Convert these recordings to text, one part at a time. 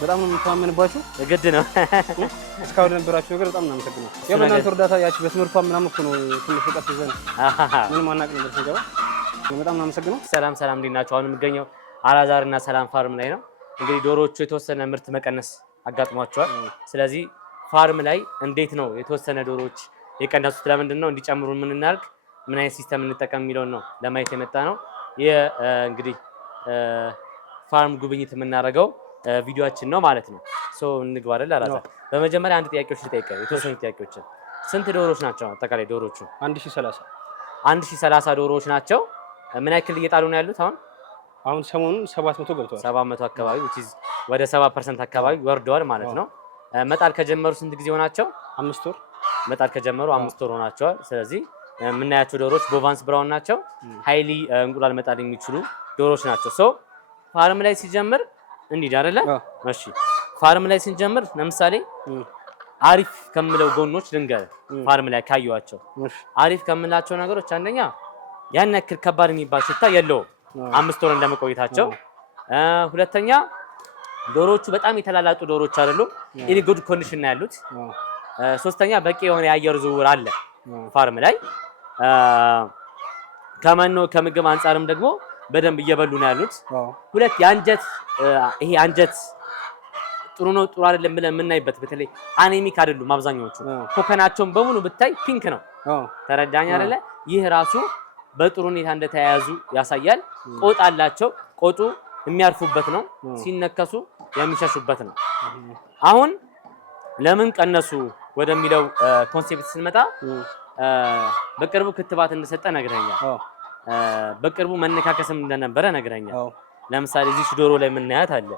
በጣም ነው የምተማመንባችሁ። ግድ ነው። እስካሁን ነበራችሁ ነገር በጣም ነው የማመሰግነው። የበእናንተ እርዳታ ያቺ በትምህርቷ ምናምን እኮ ነው ትንሽ እውቀት ይዘን ምንም አናውቅ ነበር ስንገባ። በጣም ነው የማመሰግነው። ሰላም እንዴት ናችሁ? አሁን የምገኘው አላዛርና ሰላም ፋርም ላይ ነው። እንግዲህ ዶሮዎቹ የተወሰነ ምርት መቀነስ አጋጥሟቸዋል። ስለዚህ ፋርም ላይ እንዴት ነው የተወሰነ ዶሮዎች የቀነሱት? ለምንድን ነው እንዲጨምሩ ምን እናድርግ፣ ምን አይነት ሲስተም እንጠቀም የሚለውን ነው ለማየት የመጣ ነው። እንግዲህ ፋርም ጉብኝት የምናደርገው ቪዲዮአችን ነው ማለት ነው። እንግባ አይደል አላዛር? በመጀመሪያ አንድ ጥያቄዎች ልጠይቅህ፣ የተወሰኑ ጥያቄዎችን። ስንት ዶሮዎች ናቸው አጠቃላይ ዶሮዎቹ? 1030 ዶሮዎች ናቸው። ምን ያክል እየጣሉ ነው ያሉት አሁን? ሰሞኑን 700 ገብተዋል። 700 አካባቢ ወደ 70% አካባቢ ወርደዋል ማለት ነው። መጣል ከጀመሩ ስንት ጊዜ ሆናቸው? 5 ወር። መጣል ከጀመሩ 5 ወር ሆናቸዋል። ስለዚህ የምናያቸው ዶሮዎች ቦቫንስ ብራውን ናቸው። ሃይሊ እንቁላል መጣል የሚችሉ ዶሮዎች ናቸው። ፋርም ላይ ሲጀምር እንዲህ አይደለ? እሺ፣ ፋርም ላይ ስንጀምር ለምሳሌ አሪፍ ከምለው ጎኖች ልንገር። ፋርም ላይ ካዩዋቸው አሪፍ ከምላቸው ነገሮች አንደኛ ያን ያክል ከባድ የሚባል ሽታ የለውም 5 ወር እንደመቆየታቸው። ሁለተኛ ዶሮዎቹ በጣም የተላላጡ ዶሮዎች አይደሉም፣ ኢን ጉድ ኮንዲሽን ነው ያሉት። ሶስተኛ በቂ የሆነ የአየር ዝውውር አለ ፋርም ላይ። ከመኖ ከምግብ አንፃርም ደግሞ በደንብ እየበሉ ነው ያሉት። ሁለት የአንጀት ይሄ አንጀት ጥሩ ነው ጥሩ አይደለም ብለን የምናይበት በተለይ አኔሚክ አይደሉም አብዛኛዎቹ። ኮከናቸውን በሙሉ ብታይ ፒንክ ነው። ተረዳኝ አይደለ? ይህ ራሱ በጥሩ ሁኔታ እንደተያያዙ ያሳያል። ቆጥ አላቸው። ቆጡ የሚያርፉበት ነው፣ ሲነከሱ የሚሸሹበት ነው። አሁን ለምን ቀነሱ ወደሚለው ኮንሴፕት ስንመጣ በቅርቡ ክትባት እንደሰጠ ነግረኛል። በቅርቡ መነካከስም እንደነበረ ነግረኛል። ለምሳሌ እዚህ ዶሮ ላይ የምናያት አለ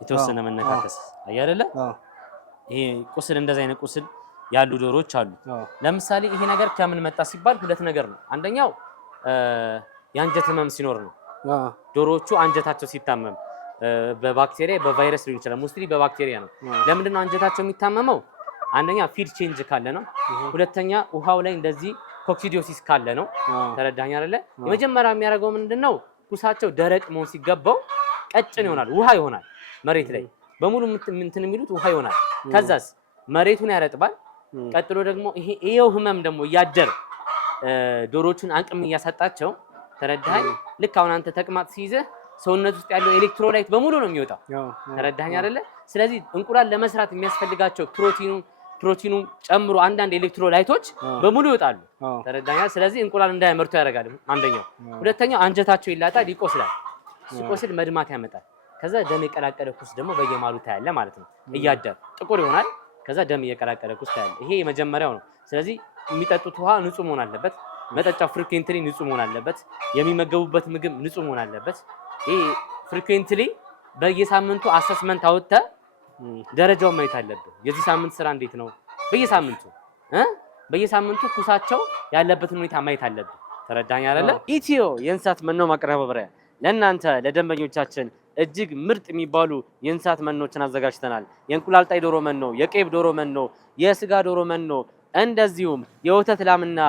የተወሰነ መነካከስ አይ አይደለ? ይሄ ቁስል እንደዛ አይነት ቁስል ያሉ ዶሮዎች አሉ። ለምሳሌ ይሄ ነገር ከምን መጣ ሲባል ሁለት ነገር ነው። አንደኛው የአንጀት ህመም ሲኖር ነው። ዶሮዎቹ አንጀታቸው ሲታመም በባክቴሪያ በቫይረስ ሊሆን ይችላል። ሙስሊ በባክቴሪያ ነው። ለምንድን ነው አንጀታቸው የሚታመመው? አንደኛ ፊድ ቼንጅ ካለ ነው። ሁለተኛ ውሃው ላይ እንደዚህ ኮክሲዲዮሲስ ካለ ነው። ተረዳኝ አይደለ? የመጀመሪያ የሚያደርገው ምንድነው? ኩሳቸው ደረቅ መሆን ሲገባው ቀጭን ይሆናል፣ ውሃ ይሆናል። መሬት ላይ በሙሉ እንትን የሚሉት ውሃ ይሆናል። ከዛስ መሬቱን ያረጥባል። ቀጥሎ ደግሞ ይሄው ህመም ደግሞ እያደር ዶሮቹን አቅም እያሳጣቸው ተረዳኝ። ልክ አሁን አንተ ተቅማጥ ሲይዝህ ሰውነት ውስጥ ያለው ኤሌክትሮላይት በሙሉ ነው የሚወጣው። ተረዳኝ አይደለ? ስለዚህ እንቁላል ለመስራት የሚያስፈልጋቸው ፕሮቲኑ ጨምሮ አንዳንድ ኤሌክትሮላይቶች በሙሉ ይወጣሉ። ተረዳኛ? ስለዚህ እንቁላል እንዳያመርቱ ያደርጋል አንደኛው። ሁለተኛው አንጀታቸው ይላጣል፣ ይቆስላል። ሲቆስል መድማት ያመጣል። ከዛ ደም የቀላቀለ ኩስ ደግሞ በየማሉ ታያለ ማለት ነው። እያደር ጥቁር ይሆናል። ከዛ ደም የቀላቀለ ኩስ ታያለ። ይሄ የመጀመሪያው ነው። ስለዚህ የሚጠጡት ውሃ ንጹህ መሆን አለበት። መጠጫው ፍሪኩዌንትሊ ንጹህ መሆን አለበት። የሚመገቡበት ምግብ ንጹህ መሆን አለበት። ይሄ ፍሪኩዌንትሊ በየሳምንቱ አሰስመንት አውጥተህ ደረጃውን ማየት አለብህ። የዚህ ሳምንት ስራ እንዴት ነው? በየሳምንቱ ኩሳቸው ያለበትን ሁኔታ ማየት አለብህ። ተረዳኝ አይደለ? ኢትዮ የእንስሳት መኖ ማቀነባበሪያ ለእናንተ ለደንበኞቻችን እጅግ ምርጥ የሚባሉ የእንስሳት መኖችን አዘጋጅተናል። የእንቁላል ጣይ ዶሮ መኖ፣ የቄብ ዶሮ መኖ፣ የስጋ ዶሮ መኖ እንደዚሁም የወተት ላምና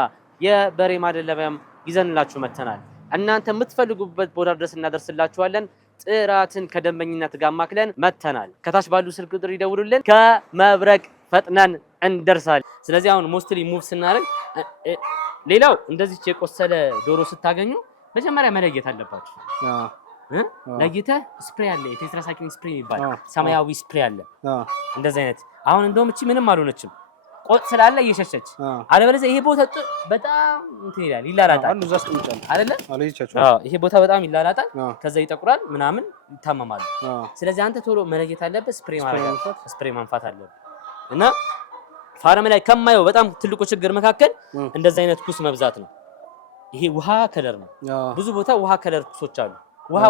የበሬ ማደለቢያም ይዘንላችሁ መተናል። እናንተ የምትፈልጉበት ቦታ ድረስ እናደርስላችኋለን። ጥራትን ከደንበኝነት ጋር ማክለን መተናል። ከታች ባሉ ስልክ ቁጥር ይደውሉልን። ከመብረቅ ፈጥነን እንደርሳለን። ስለዚህ አሁን ሞስትሊ ሙቭ ስናደርግ ሌላው እንደዚህ የቆሰለ ዶሮ ስታገኙ መጀመሪያ መለየት አለባችሁ። ለይተህ ስፕሬይ አለ፣ የቴትራሳይክሊን ስፕሬይ ይባላል። ሰማያዊ ስፕሬይ አለ። እንደዚህ አይነት አሁን እንደውም እቺ ምንም አልሆነችም፣ ቆጥ ስላለ እየሸሸች አለበለዚያ ይሄ ቦታ በጣም እንትን ይላል፣ ይላላጣል አይደለ? ይሄ ቦታ በጣም ይላላጣል። ከዛ ይጠቁራል ምናምን ይታመማሉ። ስለዚህ አንተ ቶሎ መለየት አለበት፣ ስፕሬይ ማንፋት አለበት። እና ፋርም ላይ ከማየው በጣም ትልቁ ችግር መካከል እንደዚህ አይነት ኩስ መብዛት ነው። ይሄ ውሃ ከለር ነው። ብዙ ቦታ ውሃ ከለር ኩሶች አሉ።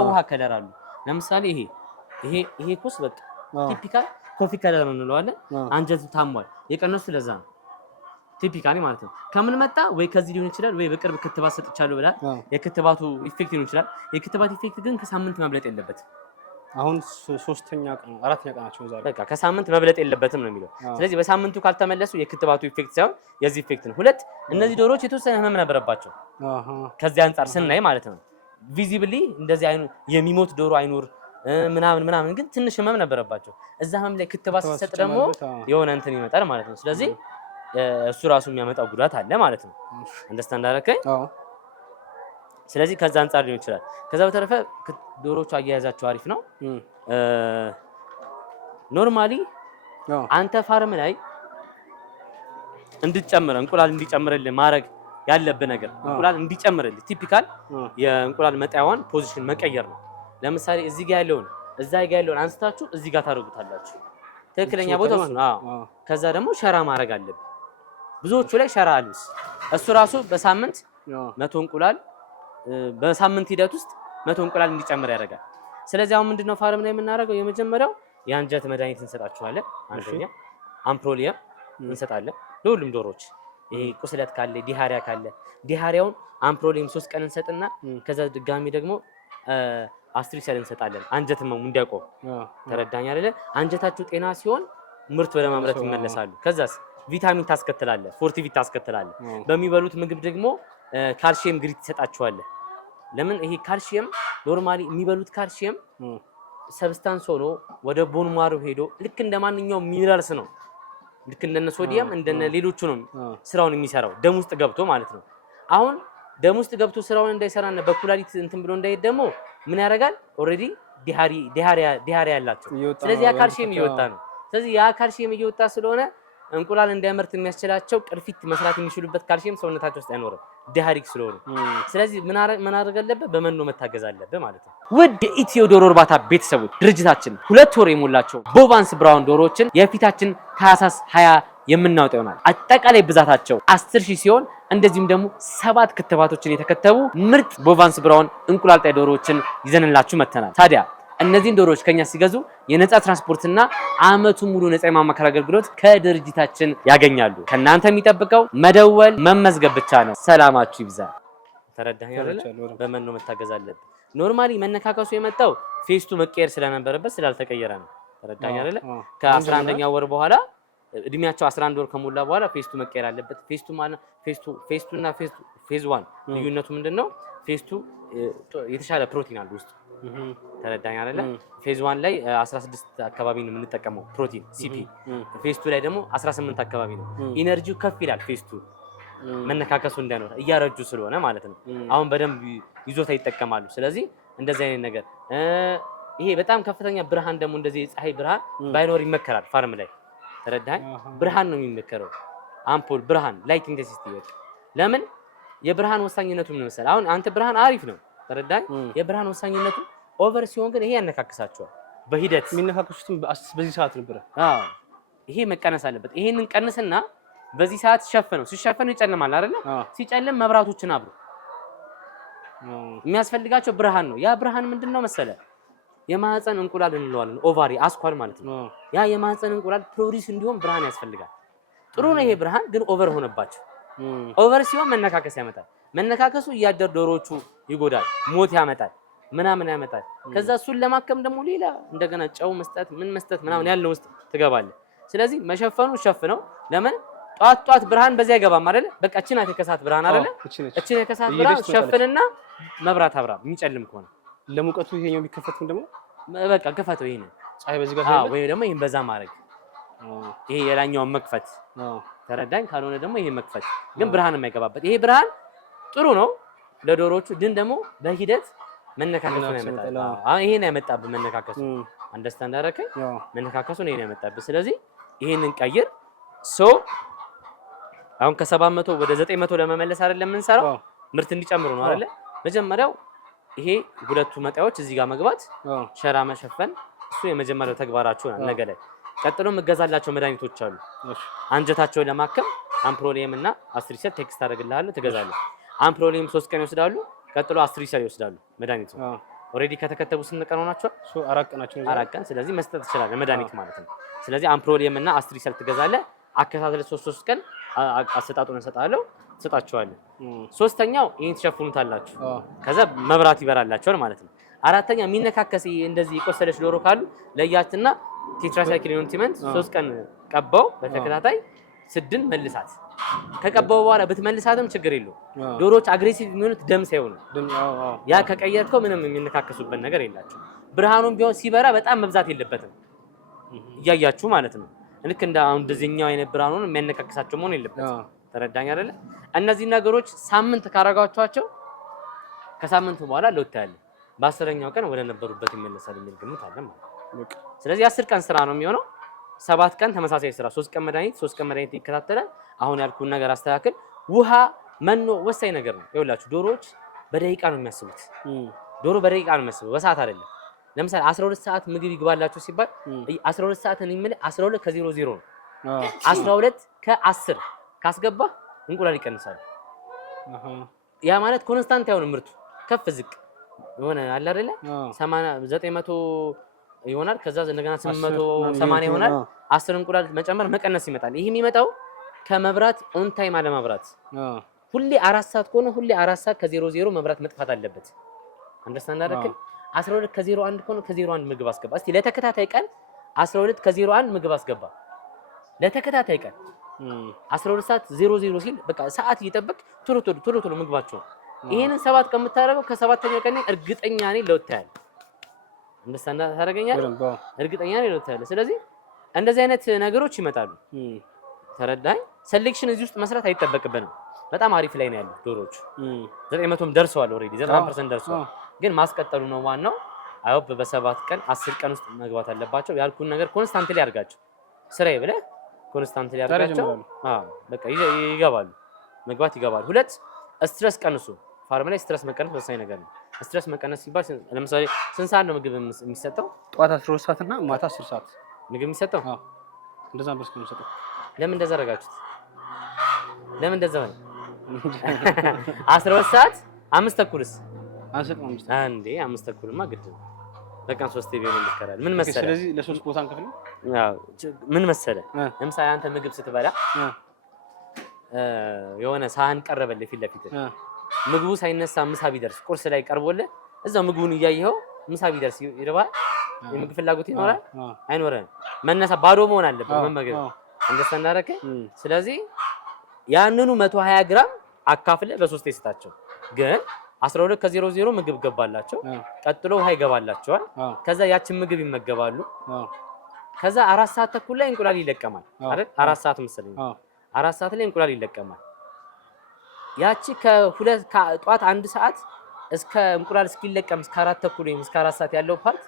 ውሃ ከለር አሉ። ለምሳሌ ይሄ ኩስ በቃ ቲፒካል ኮፊ ከለር ነው እንለዋለን። አንጀቱ ታሟል። የቀነሱ ለዛ ነው ቲፒካሊ ማለት ነው። ከምን መጣ? ወይ ከዚህ ሊሆን ይችላል፣ ወይ በቅርብ ክትባት ሰጥቻለሁ ብላ የክትባቱ ኢፌክት ሊሆን ይችላል። የክትባት ኢፌክት ግን ከሳምንት መብለጥ የለበትም። አሁን 3ኛ ቀን 4ኛ ቀናቸው ዛሬ በቃ ከሳምንት መብለጥ የለበትም ነው የሚለው። ስለዚህ በሳምንቱ ካልተመለሱ የክትባቱ ኢፌክት ሳይሆን የዚህ ኢፌክት ነው። ሁለት እነዚህ ዶሮዎች የተወሰነ ህመም ነበረባቸው ከዚህ አንፃር ስናይ ማለት ነው። ቪዚብሊ እንደዚህ አይኑ የሚሞት ዶሮ አይኖር ምናምን ግን ትንሽ ህመም ነበረባቸው። እዛ ህመም ላይ ክትባት ሲሰጥ ደግሞ የሆነ እንትን ይመጣል ማለት ነው። ስለዚህ እሱ ራሱ የሚያመጣው ጉዳት አለ ማለት ነው። አንደርስታንድ አደረከኝ? ስለዚህ ከዛ አንፃር ሊሆን ይችላል። ከዛ በተረፈ ዶሮቹ አያያዛቸው አሪፍ ነው። ኖርማሊ አንተ ፋርም ላይ እንድትጨምር እንቁላል እንዲጨምርልህ ማድረግ ያለብህ ነገር እንቁላል እንዲጨምርልህ ቲፒካል የእንቁላል መጣያዋን ፖዚሽን መቀየር ነው። ለምሳሌ እዚህ ጋር ያለውን እዛ ጋር ያለውን አንስታችሁ እዚህ ጋር ታደርጉታላችሁ። ትክክለኛ ቦታው ነው። ከዛ ደግሞ ሸራ ማድረግ አለብህ። ብዙዎቹ ላይ ሸራ አሉስ እሱ ራሱ በሳምንት 100 እንቁላል በሳምንት ሂደት ውስጥ 100 እንቁላል እንዲጨምር ያደርጋል። ስለዚህ አሁን ምንድነው ፋርም ላይ የምናደርገው? የመጀመሪያው የአንጀት መድኃኒት እንሰጣቸዋለን። አንደኛ አምፕሮሊየም እንሰጣለን ለሁሉም ዶሮዎች። ይሄ ቁስለት ካለ ዲሃሪያ ካለ ዲሃሪያውን አምፕሮሊየም 3 ቀን እንሰጥና ከዛ ድጋሚ ደግሞ አስትሪሰል እንሰጣለን አንጀት ህመሙ እንዲያቆም። ተረዳኝ አይደለ? አንጀታቸው ጤና ሲሆን ምርት ወደ ማምረት ይመለሳሉ። ከዛስ ቪታሚን ታስከትላለህ፣ ፎርቲቪት ታስከትላለህ። በሚበሉት ምግብ ደግሞ ካልሲየም ግሪት ትሰጣቸዋለህ። ለምን ይሄ ካልሲየም ኖርማሊ የሚበሉት ካልሲየም ሰብስታንስ ሆኖ ወደ ቦን ማሮ ሄዶ ልክ እንደማንኛውም ሚነራልስ ነው። ልክ እንደነ ሶዲየም እንደነ ሌሎቹ ነው ስራውን የሚሰራው ደም ውስጥ ገብቶ ማለት ነው። አሁን ደም ውስጥ ገብቶ ስራውን እንዳይሰራና በኩላሊት እንትን ብሎ እንዳይሄድ ደግሞ ምን ያደርጋል? ኦሬዲ ዲሃሪያ ያላቸው። ስለዚህ ያ ካልሲየም እየወጣ ነው። ስለዚህ ያ ካልሲየም እየወጣ ስለሆነ እንቁላል እንዲያመርት የሚያስችላቸው ቅርፊት መስራት የሚችሉበት ካልሲየም ሰውነታቸው ውስጥ አይኖርም ዲሃሪክ ስለሆነ። ስለዚህ ምን አድርግ አለበት? በመኖ መታገዝ አለበት ማለት ነው። ውድ ኢትዮ ዶሮ እርባታ ቤተሰቦች ድርጅታችን 2 ወር የሞላቸው ቦቫንስ ብራውን ዶሮዎችን የፊታችን ታህሳስ 20 የምናወጣው ይሆናል። አጠቃላይ ብዛታቸው 10,000 ሲሆን እንደዚሁም ደግሞ 7 ክትባቶችን የተከተቡ ምርጥ ቦቫንስ ብራውን እንቁላል ጣይ ዶሮዎችን ይዘንላችሁ መተናል። ታዲያ እነዚህን ዶሮዎች ከኛ ሲገዙ የነፃ ትራንስፖርትና አመቱ ሙሉ ነፃ የማማከር አገልግሎት ከድርጅታችን ያገኛሉ። ከናንተ የሚጠብቀው መደወል መመዝገብ ብቻ ነው። ሰላማችሁ ይብዛ። ተረዳኝ አይደል? በመኖ መታገዝ አለበት። ኖርማሊ መነካከሱ የመጣው ፌስቱ መቀየር ስለነበረበት ስላልተቀየረ ነው። ተረዳኝ አይደል? ከ11ኛው ወር በኋላ እድሜያቸው 11 ወር ከሞላ በኋላ ፌስቱ መቀየር አለበት። ፌስቱ ማለት ፌስቱና ፌዝ 1 ልዩነቱ ምንድነው? ፌስቱ የተሻለ ፕሮቲን አለው ውስጥ። ተረዳኝ አይደለ? ፌዝ 1 ላይ 16 አካባቢ ነው የምንጠቀመው ፕሮቲን ሲፒ። ፌዝ 2 ላይ ደግሞ 18 አካባቢ ነው። ኢነርጂው ከፍ ይላል። ፌዝ 2 መነካከሱ እንዳይኖር እያረጁ ስለሆነ ማለት ነው። አሁን በደንብ ይዞታ ይጠቀማሉ። ስለዚህ እንደዚህ አይነት ነገር ይሄ በጣም ከፍተኛ ብርሃን ደግሞ እንደዚህ የፀሐይ ብርሃን ባይኖር ይመከራል ፋርም ላይ። ተረዳኝ? ብርሃን ነው የሚመከረው። አምፖል ብርሃን ላይት ኢንቴንሲቲ በቃ። ለምን የብርሃን ወሳኝነቱ ምን መሰለህ? አሁን አንተ ብርሃን አሪፍ ነው። ተረዳኝ? የብርሃን ወሳኝነቱ ኦቨር ሲሆን ግን ይሄ ያነካክሳቸዋል። በሂደት የሚነካክሱትም በዚህ ሰዓት ነበር። ይሄ መቀነስ አለበት። ይሄንን ቀንስና በዚህ ሰዓት ሸፈነው። ሲሸፈነው ይጨልማል አይደለ? ሲጨልም መብራቶችን አብሩ። የሚያስፈልጋቸው ብርሃን ነው። ያ ብርሃን ምንድነው መሰለ? የማህፀን እንቁላል እንለዋለን። ኦቫሪ አስኳል ማለት ነው። ያ የማህፀን እንቁላል ፕሮዲስ እንዲሆን ብርሃን ያስፈልጋል። ጥሩ ነው ይሄ ብርሃን፣ ግን ኦቨር ሆነባቸው። ኦቨር ሲሆን መነካከስ ያመጣል። መነካከሱ እያደር ዶሮቹ ይጎዳል፣ ሞት ያመጣል፣ ምናምን ያመጣል። ከዛ እሱን ለማከም ደግሞ ሌላ እንደገና ጨው መስጠት ምን መስጠት ምናምን ያለው ውስጥ ትገባለህ። ስለዚህ መሸፈኑ ሸፍነው። ለምን ጧት ብርሃን በዚያ አይገባም አይደለ? በቃ እቺ ናት የከሳት ብርሃን አይደለ? እቺ ናት የከሳት ብርሃን ሸፍንና መብራት አብራ። የሚጨልም ከሆነ ለሙቀቱ ይሄኛው ቢከፈትም ደግሞ በቃ ክፈተው። ይሄን ፀሐይ በዚህ ጋር ወይ ደግሞ ይሄን በዛ ማድረግ ይሄ የላኛውን መክፈት። ተረዳኝ? ካልሆነ ደግሞ ይሄ መክፈት ግን ብርሃን የማይገባበት። ይሄ ብርሃን ጥሩ ነው ለዶሮቹ፣ ግን ደግሞ በሂደት መነካከሱን ያመጣል። ይሄን ያመጣብህ መነካከሱ። አንደርስታንድ አደረከኝ? መነካከሱን ይሄን ያመጣብህ። ስለዚህ ይሄንን ቀይር። አሁን ከ700 ወደ 900 ለመመለስ አይደለም የምንሰራው፣ ምርት እንዲጨምሩ ነው አይደለ? መጀመሪያው ይሄ ሁለቱ መጣዮች እዚህ ጋር መግባት፣ ሸራ መሸፈን፣ እሱ የመጀመሪያው ተግባራቸው ነው። ነገ ላይ ቀጥሎ መገዛላቸው መድኃኒቶች አሉ። አንጀታቸውን ለማከም አምፕሮሊየም እና አስትሪሰል ቴክስት አደርግልሃለሁ፣ ትገዛለህ። አምፕሮሊየም 3 ቀን ይወስዳሉ። ቀጥሎ አስትሪሰል ይወስዳሉ። መድኃኒቱ ኦሬዲ ከተከተቡ ስንት ቀን ሆናቸው? 4 ቀናቸው ነው። 4 ቀን። ስለዚህ መስጠት ትችላለህ መድኃኒት ማለት ነው። ስለዚህ አምፕሮሊየም እና አስትሪሰል ትገዛለህ። አከታተለ 3 ቀን አሰጣጡን እንሰጣለሁ፣ ትሰጣቸዋለህ። ሶስተኛው ይሄን ትሸፍኑታላችሁ። ከዛ መብራት ይበራላችኋል ማለት ነው። አራተኛ የሚነካከስ እንደዚህ የቆሰለች ዶሮ ካሉ ለያትና ቴትራሳይክሊን ኦይንትመንት 3 ቀን ቀባው በተከታታይ ስድን መልሳት። ከቀባው በኋላ ብትመልሳትም ችግር የለውም። ዶሮዎች አግሬሲቭ የሚሆኑት ደም ሳይሆኑ ያ ከቀየርከው ምንም የሚነካከሱበት ነገር የላቸው። ብርሃኑም ቢሆን ሲበራ በጣም መብዛት የለበትም እያያችሁ ማለት ነው። ልክ እንደ አሁን እንደዚህኛው አይነት ብርሃኑን የሚያነካክሳቸው መሆን የለበትም። ተረዳኝ አይደለ? እነዚህ ነገሮች ሳምንት ካረጋችኋቸው ከሳምንቱ በኋላ ለውጥ ያለ በ10ኛው ቀን ወደ ነበሩበት ይመለሳል የሚል ግምት አለ ማለት ነው። ስለዚህ 10 ቀን ስራ ነው የሚሆነው። 7 ቀን ተመሳሳይ ስራ፣ 3 ቀን መድኃኒት ይከታተላል። አሁን ያልኩን ነገር አስተካክል። ውሃ፣ መኖ ወሳኝ ነገር ነው። ይኸውላችሁ ዶሮዎች በደቂቃ ነው የሚያስቡት። ዶሮ በደቂቃ ነው የሚያስበው፣ በሰዓት አይደለም። ለምሳሌ 12 ሰዓት ምግብ ይግባላችሁ ሲባል 12 ሰዓት ነው የሚል 12 ከ00 ነው። 12 ከ10 ካስገባ እንቁላል ይቀንሳል። ያ ማለት ኮንስታንት አይሆንም ምርቱ ከፍ ዝቅ የሆነ አለ አይደለ 80 900 ይሆናል። ከዛ እንደገና 880 ይሆናል። 10 እንቁላል መጨመር መቀነስ ይመጣል። ይሄ የሚመጣው ከመብራት ኦን ታይም አለማብራት። ሁሌ 4 ሰዓት ከሆነ ሁሌ 4 ሰዓት ከ00 መብራት መጥፋት አለበት። አንደርስታንድ አደረክ? 12 ከ01 ከሆነ ከ01 ምግብ አስገባ። እስቲ ለተከታታይ ቀን 12 ከ01 ምግብ አስገባ። ለተከታታይ ቀን 12 ሰዓት 00 ሲል በቃ ሰዓት እየጠበቅ ቶሎ ምግባቸው። ይሄንን 7 ቀን የምታደርገው ከ7ኛው ቀን እርግጠኛ ነኝ ለውጥ ታያለህ። እንደሰና ታደርገኛለህ? እርግጠኛ ነኝ ለውጥ ታያለህ። ስለዚህ እንደዚህ አይነት ነገሮች ይመጣሉ። ተረዳኝ? ሴሌክሽን እዚህ ውስጥ መስራት አይጠበቅብንም። በጣም አሪፍ ላይ ነው ያሉት ዶሮዎች። 900ም ደርሰዋል። ኦሬዲ 90% ደርሰዋል። ግን ማስቀጠሉ ነው ዋናው። አይሆፕ በ7 ቀን 10 ቀን ውስጥ መግባት አለባቸው። ያልኩን ነገር ኮንስታንትሊ አድርጋቸው። ስራዬ ብለህ ኮንስታንትሊ አድርጋቸው። በቃ ይገባሉ፣ መግባት ይገባሉ። 2 ስትረስ ቀንሱ። ፋርም ላይ ስትረስ መቀነስ ወሳኝ ነገር ነው። ስትረስ መቀነስ ሲባል ለምሳሌ ስንት ሰዓት ነው ምግብ የሚሰጠው? ጠዋት 12 ሰዓት እና ማታ 10 ሰዓት ምግብ የሚሰጠው? እንደዛ ነው የሚሰጠው። ለምን እንደዛ አደረጋችሁት? ለምን እንደዛ ሆነ? 12 ሰዓት 5 ተኩልስ? አንሰጥም። አንዴ 5 ተኩልማ ግድ ነው። በቀን 3 ቢሆን ይከራል። ምን መሰለህ? ስለዚህ ለሶስት ቦታ እንከፍል። ምን መሰለህ? ለምሳሌ አንተ ምግብ ስትበላ የሆነ ሳህን ቀረበልህ ፊት ለፊት። ምግቡ ሳይነሳ ምሳ ቢደርስ ቁርስ ላይ ቀርቦልህ እዛው ምግቡን እያየኸው ምሳ ቢደርስ ይርባል? የምግብ ፍላጎት ይኖራል? አይኖርም። መነሳ ባዶ መሆን አለበት መመገብ። እንደሰናረከ ስለዚህ ያንኑ 120 ግራም አካፍለህ በ3 ይስጣቸው። ግን 12 ከ00 ምግብ ገባላቸው። ቀጥሎ ውሃ ይገባላቸዋል። ከዛ ያችን ምግብ ይመገባሉ። ከዛ 4 ሰዓት ተኩል ላይ እንቁላል ይለቀማል አይደል? 4 ሰዓት መሰለኝ 4 ሰዓት ላይ እንቁላል ይለቀማል። ያቺ ከጧት 1 ሰዓት እስከ እንቁላል እስኪለቀም እስከ 4 ተኩል ወይም እስከ 4 ሰዓት ያለው ፓርት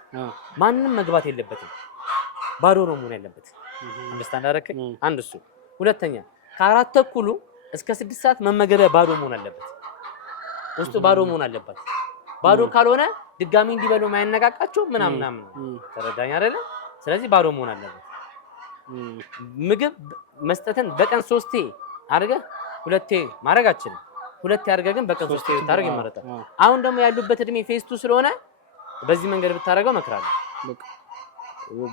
ማንንም መግባት የለበትም። ባዶ ነው መሆን ያለበት። አንደርስታንድ አደረክ? አንድ እሱ። ሁለተኛ ከ4 ተኩሉ እስከ 6 ሰዓት መመገቢያ ባዶ መሆን አለበት። ውስጡ ባዶ መሆን አለበት። ባዶ ካልሆነ ድጋሚ እንዲበሉ ማይነቃቃቸው ምናምን ተረዳኝ አይደለ? ስለዚህ ባዶ መሆን አለበት። ምግብ መስጠትን በቀን 3ቴ አድርገህ 2ቴ ማድረግ አትችልም። 2ቴ አድርገህ ግን በቀን 3ቴ ብታደርግ ይመረጣል። አሁን ደግሞ ያሉበት እድሜ ፌስቱ ስለሆነ በዚህ መንገድ ብታደርገው እመክራለሁ።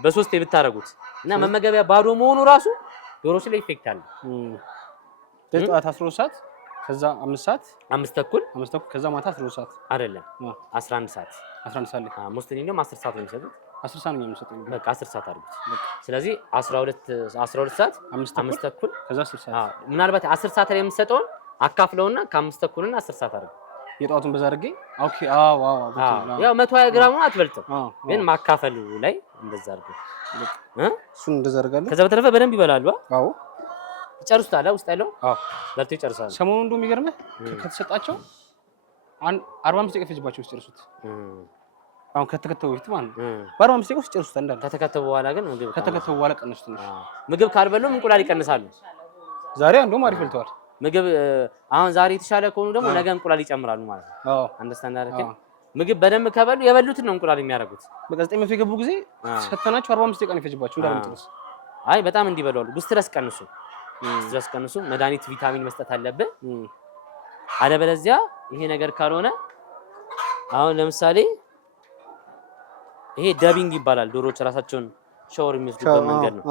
በ3ቴ ብታደርጉት እና መመገቢያ ባዶ መሆኑ ራሱ ዶሮች ላይ ኢፌክት አለ። ጠዋት 12 ሰዓት ከዛ 5 ሰዓት 5 ተኩል ከዛ ማታ 12 ሰዓት አይደለም 11 ሰዓት 11 ሰዓት ላይ ሞስትሊ እንደውም 10 ሰዓት ነው የሚሰጡት። 10 ሰዓት ነው የሚሰጡት። በቃ 10 ሰዓት አድርጉት። ስለዚህ 12 ሰዓት 5 ተኩል ከዛ 10 ሰዓት ምናልባት 10 ሰዓት ላይ የምትሰጠውን አካፍለውና ከ5 ተኩልና 10 ሰዓት አድርጉ። የጠዋቱን በዛ አድርጌ ኦኬ። ያው 120 ግራም አትበልጥም፣ ግን ማካፈሉ ላይ እንደዛ አድርጉ። እሱን እንደዛ አድርጋለሁ። ከዛ በተረፈ በደንብ ይበላሉ። አዎ ይጨርሱታል። ውስጥ ያለው በልቶ ይጨርሳሉ። ሰሞኑን እንደው የሚገርምህ ከተሰጣቸው 45 ደቂቃ ፈጅባቸው ሲጨርሱት። አሁን ከተከተቡ በፊት ማለት ነው 45 ደቂቃ ሲጨርሱት እንዳለ። ከተከተቡ በኋላ ግን ከተከተቡ በኋላ ቀነሱት። ምግብ ካልበሉም እንቁላል ይቀንሳሉ። ዛሬ እንደውም አሪፍ በልተዋል። ምግብ አሁን ዛሬ የተሻለ ከሆኑ ደግሞ ነገ እንቁላል ይጨምራሉ ማለት ነው። አንደርስታንድ አደረክ? ምግብ በደንብ ከበሉ የበሉትን ነው እንቁላል የሚያደርጉት። በቃ 900 የገቡ ጊዜ ሰተናቸው 45 ደቂቃ ነው የፈጅባቸው እንዳለ ጨርስ። አይ በጣም እንዲበላሉ ስትረስ ቀንሱ። ስትረስ ቀንሱ። መድኃኒት ቪታሚን መስጠት አለብህ። አለበለዚያ ይሄ ነገር ካልሆነ አሁን ለምሳሌ ይሄ ዳቢንግ ይባላል። ዶሮዎች ራሳቸውን ሻወር የሚወስዱበት መንገድ ነው።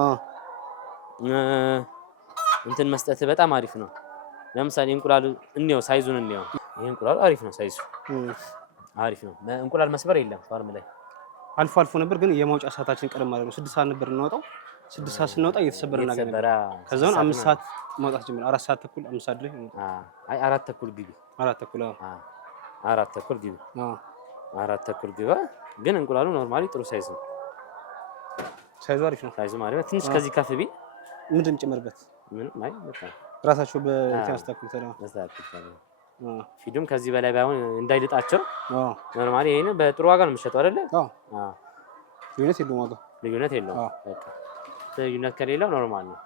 እንትን መስጠት በጣም አሪፍ ነው። ለምሳሌ እንቁላል እንየው፣ ሳይዙን እንየው። ይሄ እንቁላል አሪፍ ነው፣ ሳይዙ አሪፍ ነው። እንቁላል መስበር የለም ፋርም ላይ አልፎ አልፎ ነበር፣ ግን የማውጫ ሰዓታችን ቀደም ማለት ነው 6 ሰዓት ነበር እናወጣው። 6 ሰዓት ስንወጣ እየተሰበረ እናገኛለን። ከዛውን 5 ሰዓት መውጣት ጀምር 4 ሰዓት ተኩል 5 ሰዓት ድረስ አይ 4 ተኩል ግቢ 4 ተኩል 4 ተኩል ግቢ 4 ተኩል ግባ። ግን እንቁላሉ ኖርማሊ ጥሩ ሳይዝ ነው። ሳይዙ አሪፍ ነው። ሳይዙ ማለት ነው። ትንሽ ከዚህ ከፍ ቢል ምንድን ጨምርበት? ምንም አይ በቃ ራሳቸው በኢንስታክል ፊዱም ከዚህ በላይ ባይሆን እንዳይልጣቸው ኖርማሊ ይሄን በጥሩ ዋጋ ነው የሚሸጠው አይደለ? ልዩነት የለውም ዋጋ ልዩነት የለውም። በቃ ልዩነት ከሌለው ኖርማል ነው።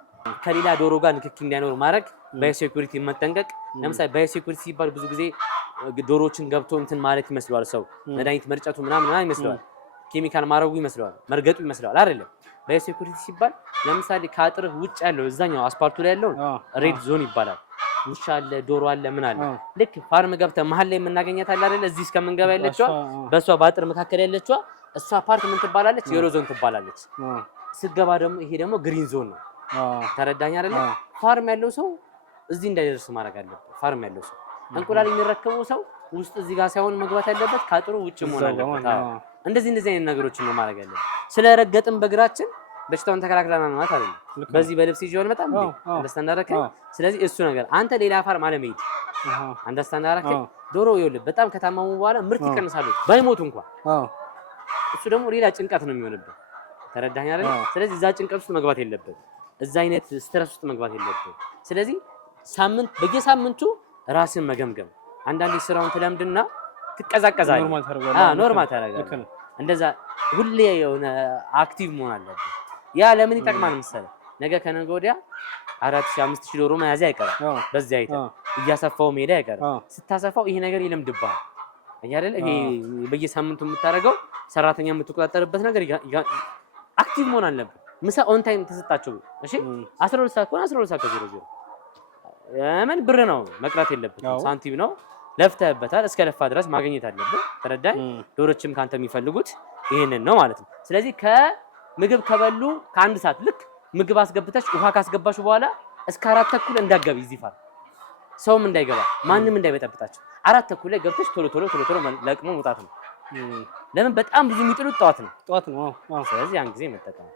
ከሌላ ዶሮ ጋር ንክኪ እንዳይኖር ማድረግ ባዮሴኩሪቲ መጠንቀቅ። ለምሳሌ ባዮሴኩሪቲ ሲባል ብዙ ጊዜ ዶሮዎችን ገብቶ እንትን ማለት ይመስለዋል ሰው መድኃኒት መርጨቱ ምናምን ይመስለዋል፣ ኬሚካል ማረጉ ይመስለዋል፣ መርገጡ ይመስለዋል አይደለም። ባዮሴኩሪቲ ሲባል ለምሳሌ ከአጥር ውጭ ያለው እዛኛው አስፓልቱ ላይ ያለው ሬድ ዞን ይባላል። ውሻ አለ፣ ዶሮ አለ፣ ምን አለ። ልክ ፋርም ገብተህ መሀል ላይ የምናገኛት አለ አይደል? እዚህ እስከምንገባ ያለችዋ በሷ በአጥር መካከል ያለችዋ እሷ ፓርት ምን ትባላለች? የሎ ዞን ትባላለች። ስገባ ደግሞ ይሄ ደግሞ ግሪን ዞን ነው። ተረዳኝ አይደል? ፋርም ያለው ሰው እዚህ እንዳይደርስ ማድረግ አለበት። ፋርም ያለው ሰው እንቁላል የሚረከበው ሰው ውስጥ እዚህ ጋር ሳይሆን መግባት ያለበት ከአጥሩ ውጭ መሆን አለበት። እንደዚህ አይነት ነገሮችን ነው ማድረግ ያለበት። ስለረገጥን በእግራችን በሽታውን ተከላክለናል ማለት አይደለም። በዚህ በልብስ ይዤው በጣም አንደርስታንድ አደረከኝ። ስለዚህ እሱ ነገር አንተ ሌላ ፋርም አለመሄድ አንደርስታንድ አደረከኝ። ዶሮ ይኸውልህ በጣም ከታመሙ በኋላ ምርት ይቀንሳሉ ባይሞቱ እንኳን። እሱ ደግሞ ሌላ ጭንቀት ነው የሚሆንበት። ተረዳኝ አይደል? ስለዚህ እዛ ጭንቀት ውስጥ መግባት የለበት፣ እዛ አይነት ስትረስ ውስጥ መግባት የለበት። ስለዚህ በየሳምንቱ ራስን መገምገም። አንዳንዴ ስራውን ትለምድና ትቀዛቀዛለህ፣ ኖርማል ታደርጋለህ። እንደዛ ሁሌ የሆነ አክቲቭ መሆን አለበት። ያ ለምን ይጠቅማል መሰለህ? ነገ ከነገ ወዲያ 4000 5000 ዶሮ መያዝ አይቀርም። በዚህ አይተህ እያሰፋው መሄድ አይቀርም። ስታሰፋው ይሄ ነገር ይለምድብሃል አይደል? ይሄ በየሳምንቱ የምታደርገው ሰራተኛ የምትቆጣጠርበት ነገር አክቲቭ መሆን አለበት። ምሳ ኦን ታይም ተሰጣቸው። እሺ 12 ሰዓት ከሆነ 12 ሰዓት ከ00 ምን ብር ነው መቅረት የለበትም፣ ሳንቲም ነው። ለፍተህበታል፣ እስከ ለፋ ድረስ ማግኘት አለብህ። ተረዳኝ? ዶሮችም ካንተ የሚፈልጉት ይሄንን ነው ማለት ነው። ስለዚህ ከምግብ ከበሉ ከአንድ ሰዓት ልክ ምግብ አስገብተሽ ውሃ ካስገባሽ በኋላ እስከ 4 ተኩል እንዳትገቢ እዚህ ፋር ሰውም እንዳይገባ ማንም እንዳይበጠብጣቸው 4 ተኩል ላይ ገብተሽ ቶሎ ለቅሞ መውጣት ነው። ለምን በጣም ብዙ የሚጥሉት ጠዋት ነው። ስለዚህ ያን ጊዜ መጠቀም